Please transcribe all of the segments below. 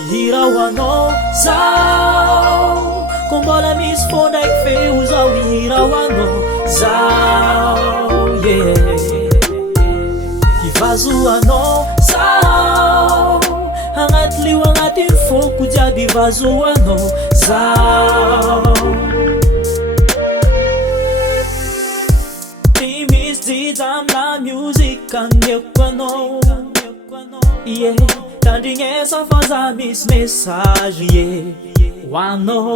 Ihirahoanao zao, ko mbola misy fô ndraiky feo zao ihirahoanao zao, ivazoanao zao, agnaty lio agnatiny foko jiaby ivazoanao zao. Ty misy jija amina music agneoko anao, tandrignesa fa za misy message hoanao.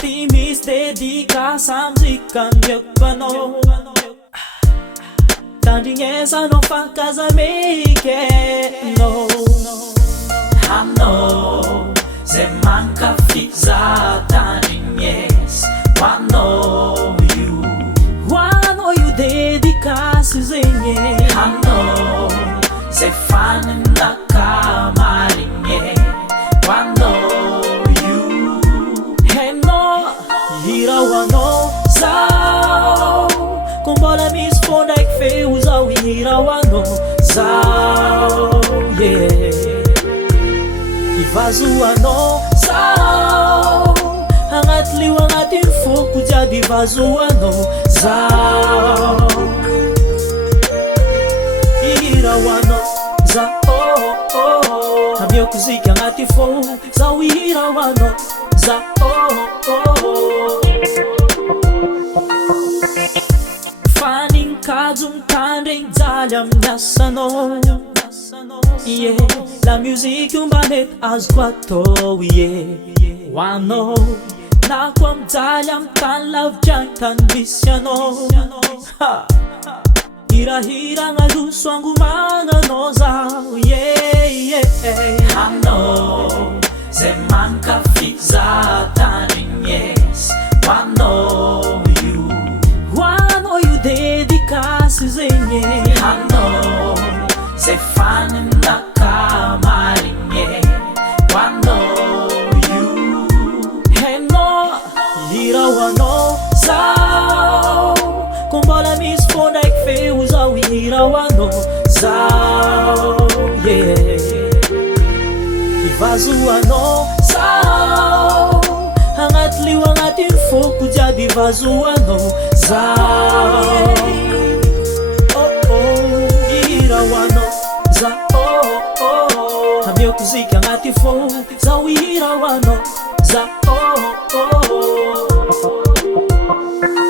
Ty misy dédicace amizika agneoko anao, tandrignesanao fa kazamekenao. Aminao zay mankafy za tandrignesa, hoanao io dédicace zegny. Aminao zay faninaka marigny, hoanao io. Hainao ihirahoanao zao, ko mbola misy fô ndraiky feo zao ihirahoanao zao, ivazoanao zao, agnaty lio agnatiny foko jiaby ivazoanao zao. Ihirahoanao zao, amioko zika agnaty fô zao ihirahoanao zao. Faninkajy mitandregny jaly amin'ny asanao, la musique mba mety azoko atao hoanao. Na koa mijaly amin'ny tany lavitra agny tany misy anao, hirahira agnadoso angomagnanao zao, aminao zay mankafy za tandrignesa, hoanao io dédicace zegny. Aminao zay faninaka marigny, hoanao io. Hainao ihirahoanao zao, ko mbola misy fô ndraiky feo zao ihirahoanao zao, ivazoanao zao, agnaty lio agnatiny foko jiaby ivazoanao zao. Ihirahoanao zao, amioko zika agnaty fô zao ihirahoanao zao.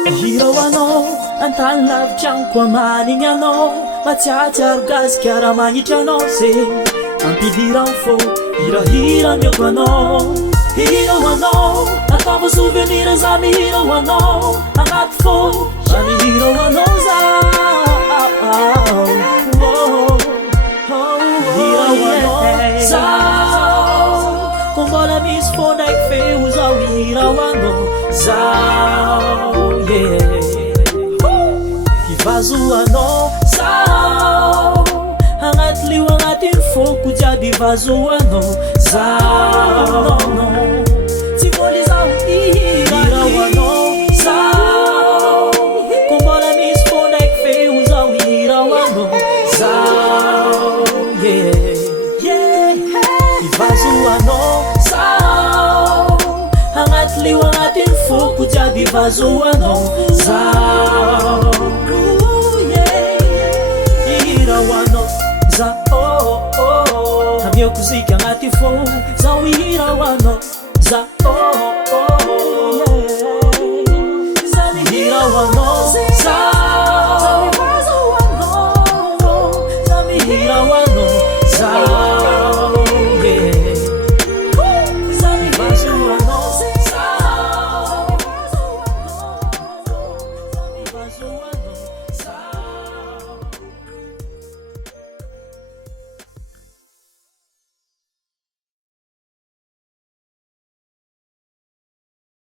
Ihirahoanao antany lavitra agny koa manigny anao, matsiatsiaro gazika raha magnitry anao zegny ampilirany fô hirahira amioko anao. Ihirahoanao ataova souvenir za mihirahoanao agnaty fô, za mihirahoanao zao. Ihirahoanao zao, ko mbola misy fô ndraiky feo zao ihirahoanao zao, ivazoanao zao, agnaty lio agnatiny foko jiaby ivazoanao zao. Tsy voly zao ihirahoanao zao, ko mbola misy fô ndraiky feo zao ihirahoanao zao, ivazoanao zao, agnaty lio agnatiny foko jiaby ivazoanao zao. Ihirahoanao zao, amioko zika agnaty fô zao ihirahoanao